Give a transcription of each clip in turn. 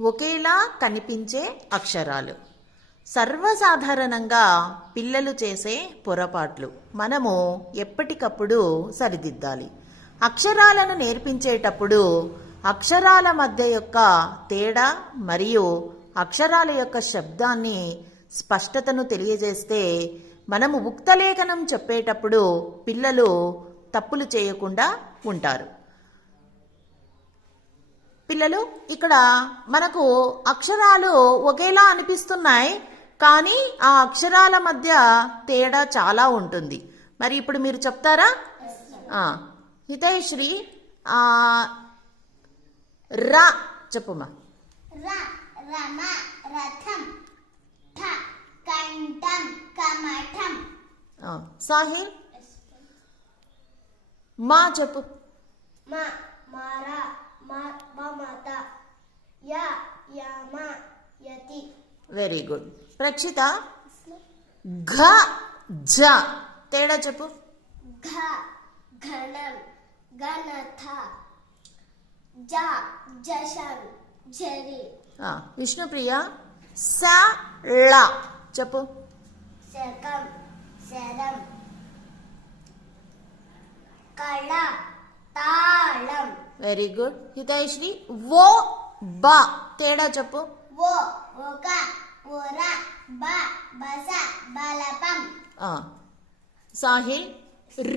ఒకేలా కనిపించే అక్షరాలు. సర్వసాధారణంగా పిల్లలు చేసే పొరపాట్లు మనము ఎప్పటికప్పుడు సరిదిద్దాలి. అక్షరాలను నేర్పించేటప్పుడు అక్షరాల మధ్య యొక్క తేడా మరియు అక్షరాల యొక్క శబ్దాన్ని స్పష్టతను తెలియజేస్తే మనము ఉక్తలేఖనం చెప్పేటప్పుడు పిల్లలు తప్పులు చేయకుండా ఉంటారు. పిల్లలు ఇక్కడ మనకు అక్షరాలు ఒకేలా అనిపిస్తున్నాయి కానీ ఆ అక్షరాల మధ్య తేడా చాలా ఉంటుంది. మరి ఇప్పుడు మీరు చెప్తారా? హితయశ్రీ ఆ, రా చెప్పుమా. ర రమ రథం ఠ కంఠం కమఠం. ఆ, సాహిల్. మా చెప్పు. మ మార. Very good. ప్రక్షిత ఘ జ. తేడా చెప్పు. ఘ ఘనం గణథ జ జశం జరి. విష్ణుప్రియ స ళ. చెప్పు. శకం శరం కళ తాళం. Very good. హితయశ్రీ ఓ బ. తేడా చెప్పు. ఓ ఒక ఒర బ బస బలపం. సాహిల్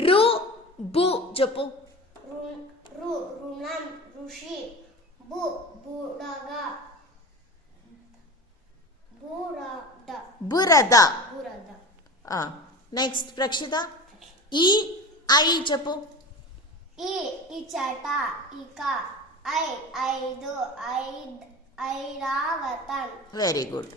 రు బు చెప్పు. రు- రు రుణం ఋషి బు బుడగ. బురద. బురద. బురద నెక్స్ట్ ప్రక్షిత ఈ ఐ చెప్పు. ఈ ఇచట ఇక ఐ ఐదు ఐద్ ఐరావతం వెరీ గుడ్